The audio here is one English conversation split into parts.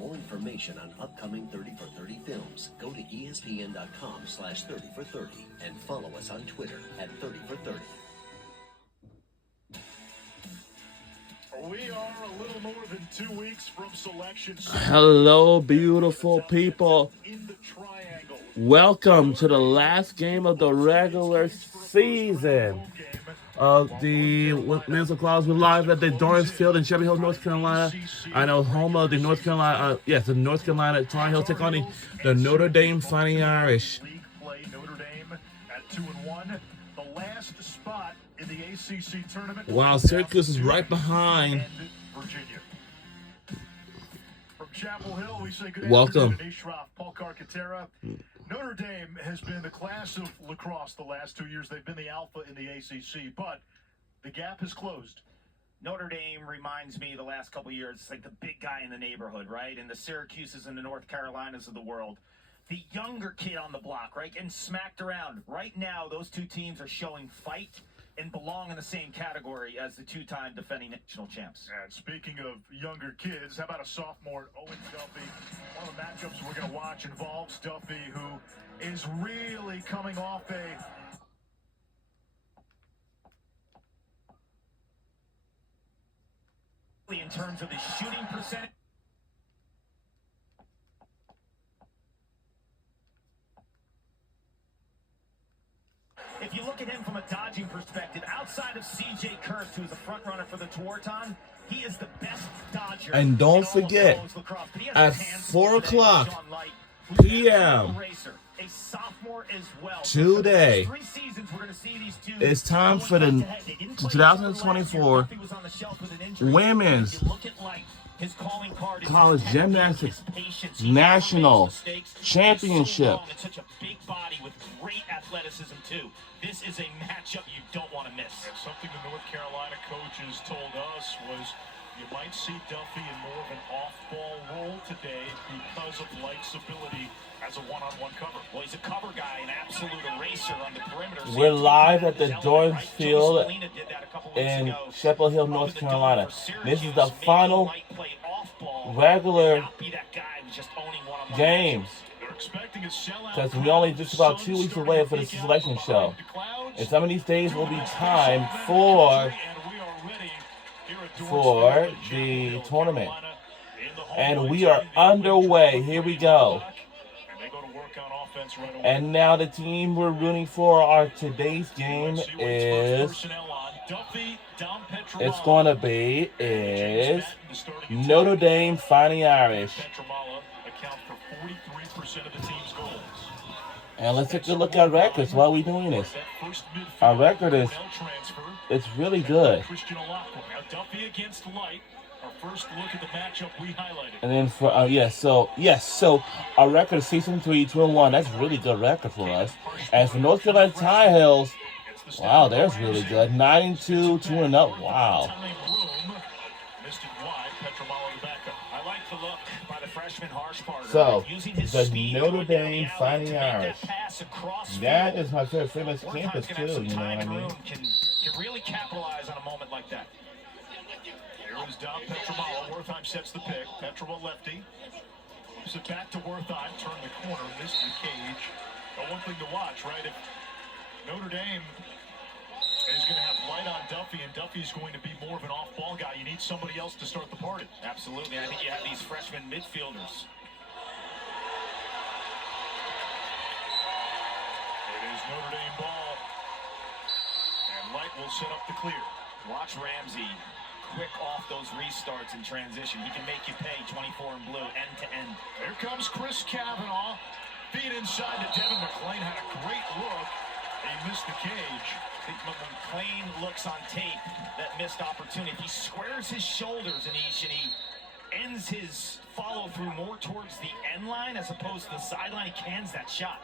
more information on upcoming 30 for 30 films, go to espn.com/30for30 and follow us on Twitter at 30 for 30. We are a little more than 2 weeks from selection. Hello, beautiful people. Welcome to the last game of the regular season of the men's lacrosse. We're live at the Dorrance Field in Shelby Hill, North Carolina. I know home of the North Carolina, the North Carolina Tar Heels take on the Notre Dame Fighting Irish. Notre Dame at 2-1, the last spot in the ACC tournament. While Syracuse is right behind. Virginia. From Chapel Hill, we say good Welcome. afternoon to Ishraff, Paul Carcaterra. Notre Dame has been the class of lacrosse the last 2 years. They've been the alpha in the ACC, but the gap has closed. Notre Dame reminds me the last couple of years, it's like the big guy in the neighborhood, right? And the Syracuses and the North Carolinas of the world. The younger kid on the block, right? Getting smacked around. Right now, those two teams are showing fight and belong in the same category as the two-time defending national champs. And speaking of younger kids, how about a sophomore, Owen Duffy? One of the matchups we're going to watch involves Duffy, who is really coming off in terms of his shooting percentage. If you look at him from a dodging perspective, outside of C.J. Kirst, who's a front runner for the Tewaaraton, he is the best dodger. And don't forget, at 4 o'clock p.m. today, it's time for the 2024 Women's College Gymnastics National Championship. Athleticism too. This is a matchup you don't want to miss. And something the North Carolina coaches told us was you might see Duffy in more of an off-ball role today because of Light's ability as a one-on-one cover. Well, he's a cover guy, an absolute eraser on the perimeter. We're live at the Dorrance Field in Chapel Hill, North Carolina. This is the final regular game, because we're only just about 2 weeks away for the selection show. And some of these days will be time for the tournament. And we are underway. Here we go. And now the team we're rooting for our today's game is Notre Dame Fighting Irish. And let's take a look at records while we're doing this. Our record is, it's really good. And then for so our record is season 3, 2-1. That's a really good record for us. And for North Carolina Tar Heels, wow, there's really good. 9-2, 2-0. Wow. So, the Notre Dame Fighting Irish. That is my favorite famous campus too, you know what I mean? Can really capitalize on a moment like that. Here is Dom Petramala. Wertheim sets the pick. Petrama lefty. Moves it back to Wertheim. Turn the corner. Missed the cage. But one thing to watch, right? If Notre Dame is going to have Light on Duffy, and Duffy's going to be more of an off-ball guy, you need somebody else to start the party. Absolutely. I think you have these freshman midfielders. It is Notre Dame ball. And Light will set up the clear. Watch Ramsey quick off those restarts in transition. He can make you pay 24 in blue, end to end. Here comes Chris Kavanaugh. Feed inside to Devin McClain. Had a great look. He missed the cage. I think when McClain looks on tape, that missed opportunity. He squares his shoulders and he ends his follow-through more towards the end line as opposed to the sideline. He cans that shot.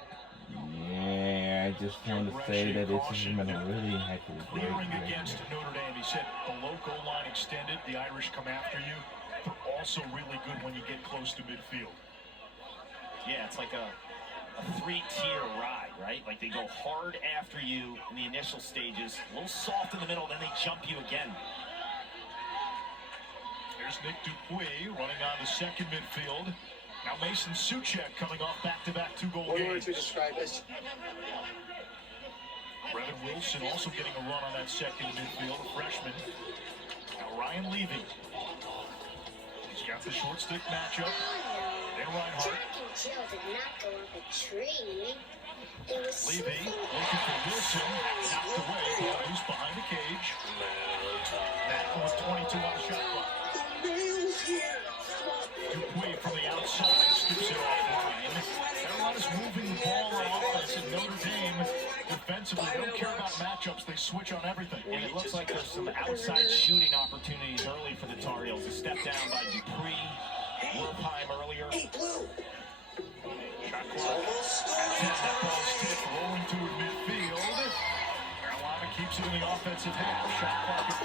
Yeah, I just want to say that it's been a really heck of a clearing against Notre Dame. He said below goal line extended, the Irish come after you. They're also really good when you get close to midfield. Yeah, it's like a three-tier ride, right? Like they go hard after you in the initial stages, a little soft in the middle, then they jump you again. Here's Nick Dupuis running on the second midfield. Now Mason Suchek coming off back-to-back two-goal One word games. to describe this. Brevin Wilson also getting a run on that second midfield, a freshman. Now Ryan Levy. He's got the short stick matchup. And Reinhardt. Jack and Jill did not go up a tree. It was Levy something looking for Wilson. Knocked away. Got loose behind the cage. Matt with 22 on the shot clock. Dupuis from the outside skips it offline. Carolina's moving the ball on offense, and Notre Dame defensively don't care about matchups. They switch on everything. And it looks like there's some outside shooting opportunities early for the Tar Heels. A step down by Dupuis. Wertheim earlier. Hey, Blue. Shot clock. That ball stick rolling to midfield. Carolina keeps it in the offensive half. Shot clock at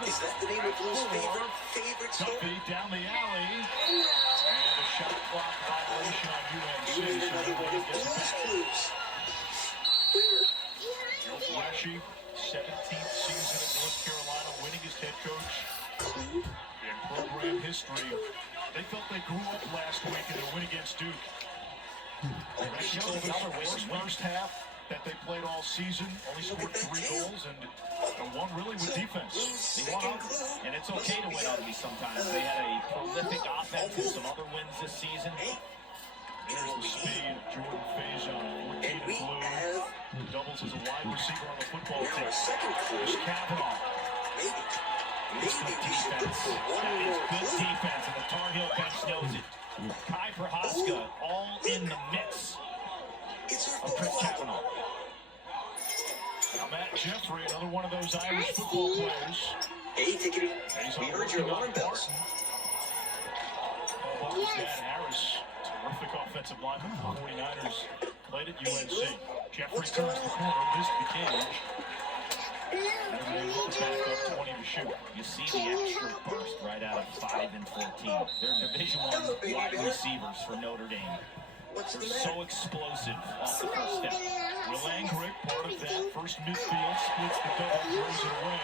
5. Is that the name of Blue's favorite store? Duffy down the alley. And a shot clock violation on UNC. You need another one of Blue's Clues. Joe Fleshy, 17th season at North Carolina, winning his head coach in program history. They felt they grew up last week in their win against Duke. That showed another first half that they played all season, only scored 3 goals, and won really with defense. They won ugly, and it's okay to win ugly sometimes. They had a prolific offense and some other wins this season. There's the speed of Jordan Faison, 14 And we in blue. have Doubles as a wide receiver on the football now team. a second There's clue. Kavanaugh. Maybe we should look for one That is more good clue. defense, and the Tar Heel bench knows it. Kai Prohaska all in the mix It's our of Chris football. Kavanaugh. Now Matt Jeffrey, another one of those Irish football players. Hey, Tickety. He's We on heard your working on alarm bells. Paul Butler's dad, Harris, terrific offensive lineman for the 49ers, played at UNC. Jeffrey What's turns going the on? corner, missed the cage. And they look back up 20 to shoot. You see the extra burst right out of 5 and 14. They're Division I wide receivers for Notre Dame. What's the They're matter? so explosive off the first step. Will Angrick, part of that first midfield, splits the double, throws it away.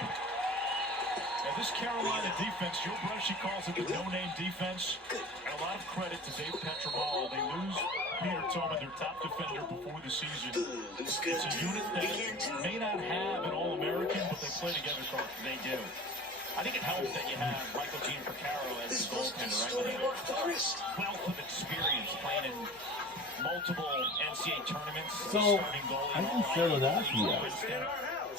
Now this Carolina defense, Joe Bresci calls it the no-name defense. And a lot of credit to Dave Petramalo. They lose Peter Tillman, their top defender, before the season. Looks good. It's a unit that may not have an All-American, but they play together, Carl. They do. I think it helps that you have Michael Jean Porcaro as This the must be goaltender, right? Stony With Brook Forest. a wealth of experience playing in multiple NCAA tournaments. So, starting goalie I'm and in all that. Philadelphia.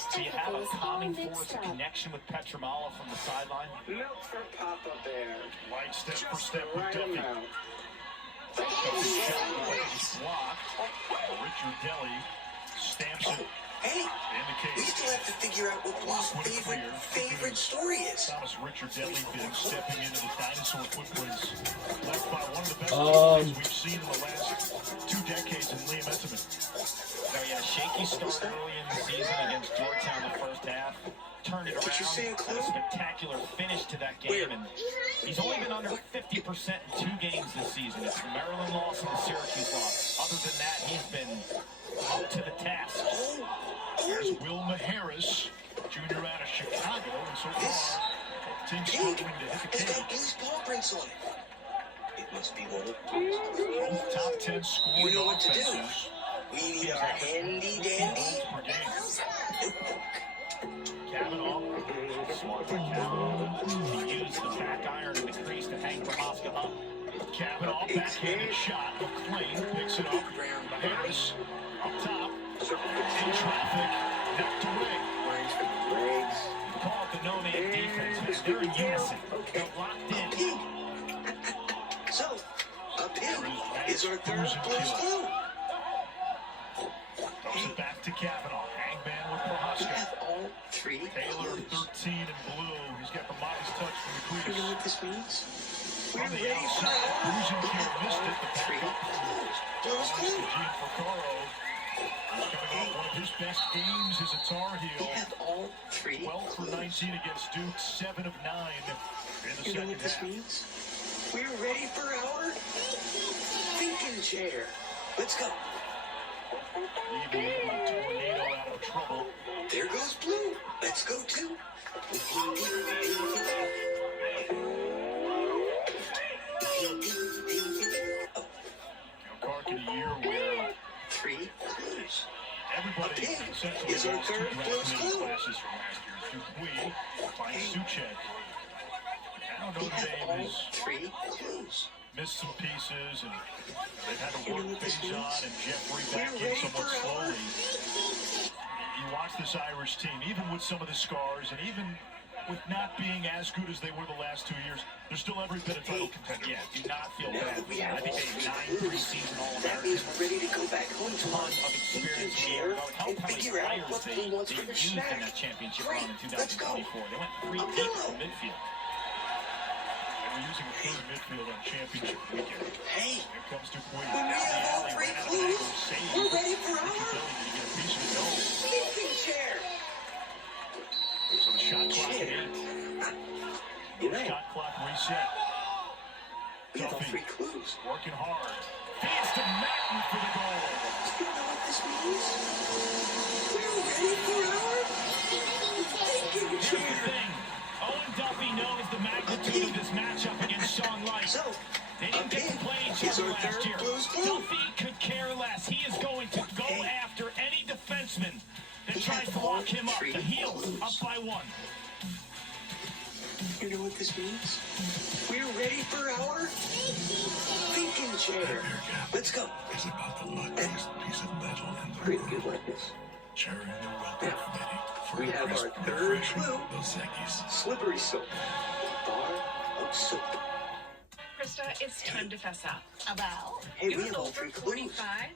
So you have a common force, a connection with Petramala from the sideline. Milk for Papa Bear. Light step for Just step the with right Duffy. amount. Duffy shot is blocked. Richard Delly stamps it Hey, in the we cage. still have to figure out what Blue's favorite story is. Thomas Richard Delly been stepping into the dinosaur footprints left by one of the best Um, goalies we've seen in the last 2 decades in Liam Entenmann. Now, he had a shaky start early in the season against Georgetown the first half. Turned it What you around, saying, had a Clue? spectacular finish to that game, and he's only been under 50% in 2 games this season. It's the Maryland loss and the Syracuse loss. Other than that, he's been up to the task. There's Wilma Harris, junior out of Chicago, and so This far, team pig struggling to hit the has got cage. Blue's paw prints on it. It must be one of Blue's. Both top 10 scoring You know what to do. offenses. We need our handy dandy Goals per game. notebook. Kavanaugh, Smart by Kavanaugh. He used the back iron in the crease to hang Prohaska up. Kavanaugh, backhanded shot. McClain picks it up. Harris, up top, in traffic, knocked away. You call it the no-name defense, man. They're in unison. They're locked in. Pig. So, a pig is our third Blue's clue. Throws it back to Kavanaugh. Hangman with We Prohaska. have all 3 Taylor, clues. 13 in blue. He's got the modest touch from the You know crease. what this means? We're On the ready for outside, our Bruising Kid missed it. The 3 backup. Blue's clue. Gene Porcaro. Coming off one of his best games as a Tar We Heel. have all 3 12 for clues. 19 against Duke, 7 of 9 in the You know second what this half. means? We're ready for our thinking chair. Let's go. Leaving the tornado out of trouble. There goes Blue. Let's go too. everybody pig essentially is our lost two third Blues graduating clue. classes from last year. Dupuis finds Suchet. Now We Notre have Dame all has 3 clues. missed some pieces, and they've had to You know work what this things on, means? and Jeffrey We're back in ready somewhat for our- slowly. You watch this Irish team, even with some of the scars, and even with not being as good as they were the last 2 years, they're still every bit a title contender. Yeah, do not feel Now bad. that we have I think all they 3 have 9 clues, preseason that All-Americans. means we're ready to go back home to Ton our of thinking experience in the chair air. Help how and many figure out players what they he wants for the used in snack. that championship Great, run in let's go. 2024. They went 3 I'm deep yellow. from midfield. And we're using a third midfield on championship weekend. Hey, Here comes Dupuis. when we have all 3 clues, we're ready for our Ability to get a piece of the goal. thinking chair. So the shot clock at 8. You know, Shot clock reset. we have all Duffy 3 clues. working hard. Feeds to Madden for the goal. You know what this means? We're ready for our thinking Here's the chair. thing. Owen Duffy knows the magnitude of this matchup against Sean Light. So, They didn't get to play each is other our last third year. Blues clue. Duffy could care less. He is going to go after any defenseman that tries to lock him up. The heels up by 1. You know what this means? We're ready for our thinking chair. Let's go. Is about the luckiest piece of metal in the Pretty world. good like this. Chairing the welcome committee for We a have crisp, our third refreshing clue. Dos Equis. Slippery soap. A bar of soap. Krista, it's time to fess up. About Hey, we have all over 3 clues. 45